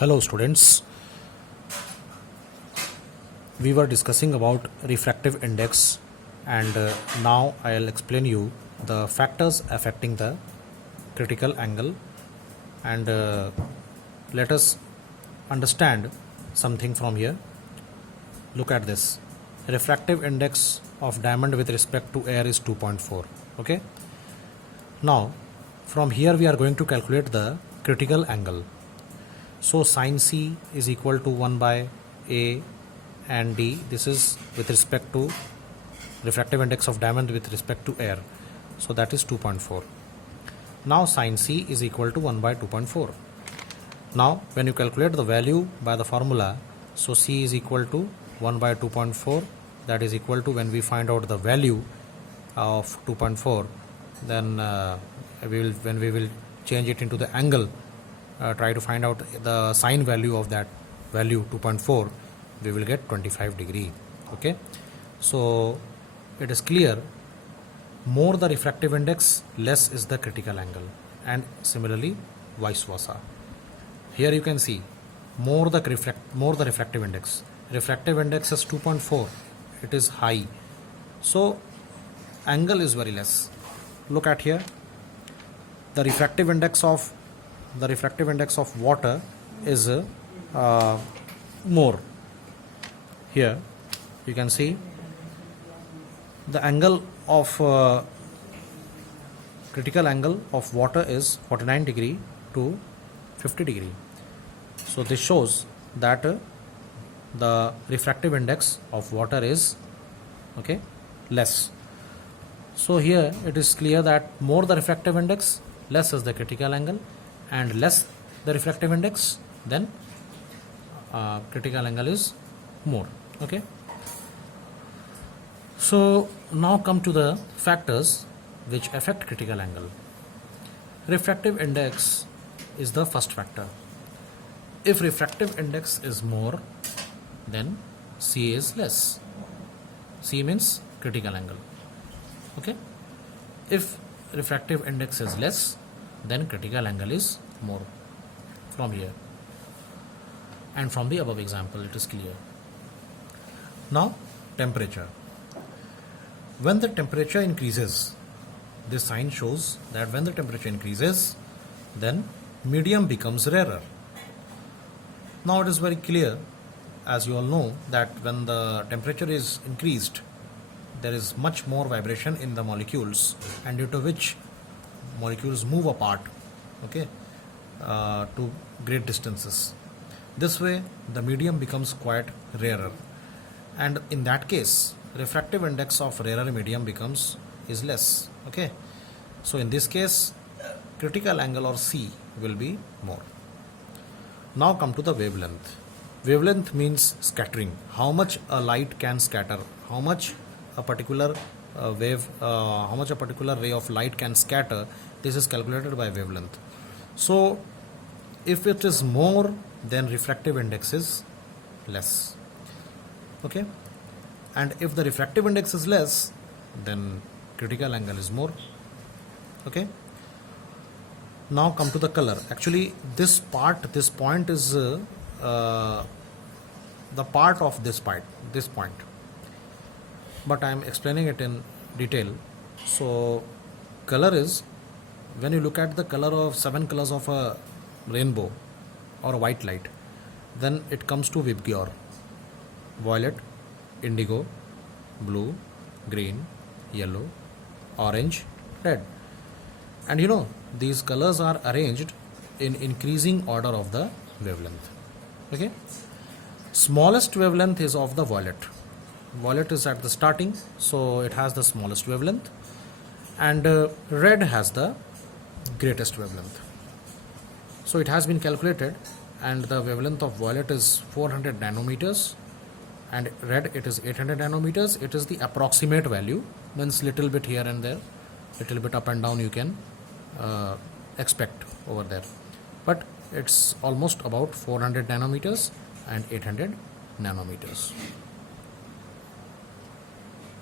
Hello students, we were discussing about refractive index and now I'll explain you the factors affecting the critical angle and let us understand something from here. Look at this. Refractive index of diamond with respect to air is 2.4. Okay. Now from here we are going to calculate the critical angle. So sin C is equal to 1 by A and D. This is with respect to refractive index of diamond with respect to air. So that is 2.4. Now sin C is equal to 1 by 2.4. Now when you calculate the value by the formula, so C is equal to 1 by 2.4, that is equal to, when we find out the value of 2.4, then when we will change it into the angle, try to find out the sine value of that value 2.4, we will get 25 degree. Okay, so it is clear, more the refractive index, less is the critical angle, and similarly vice versa. Here you can see more the refractive index. Refractive index is 2.4, it is high, so angle is very less. Look at here, the refractive index of water is more. Here you can see the angle of critical angle of water is 49 degree to 50 degree. So this shows that the refractive index of water is less. So here it is clear that more the refractive index, less is the critical angle, and less the refractive index, then critical angle is more. Okay, so now come to the factors which affect critical angle. Refractive index is the first factor. If refractive index is more, then C is less. C means critical angle. Okay, if refractive index is less, then critical angle is more. From here and from the above example it is clear. Now temperature. When the temperature increases, this sign shows that when the temperature increases, then medium becomes rarer. Now it is very clear, as you all know, that when the temperature is increased, there is much more vibration in the molecules, and due to which molecules move apart to great distances. This way the medium becomes quite rarer, and in that case refractive index of rarer medium is less. Okay, so in this case critical angle, or C, will be more. Now come to the wavelength. Wavelength means scattering, how much a light can scatter, how much a particular how much a particular ray of light can scatter. This is calculated by wavelength. So if it is more, then refractive index is less. Okay, and if the refractive index is less, then critical angle is more. Okay, now come to the color. Actually this point is the part of this point, but I am explaining it in detail. So color is, when you look at the color of 7 colors of a rainbow or a white light, then it comes to VIBGYOR: violet, indigo, blue, green, yellow, orange, red. And you know, these colors are arranged in increasing order of the wavelength. Okay, smallest wavelength is of the violet. Violet is at the starting, so it has the smallest wavelength, and red has the greatest wavelength. So it has been calculated, and the wavelength of violet is 400 nanometers, and red it is 800 nanometers. It is the approximate value, means little bit here and there, little bit up and down you can expect over there, but it's almost about 400 nanometers and 800 nanometers.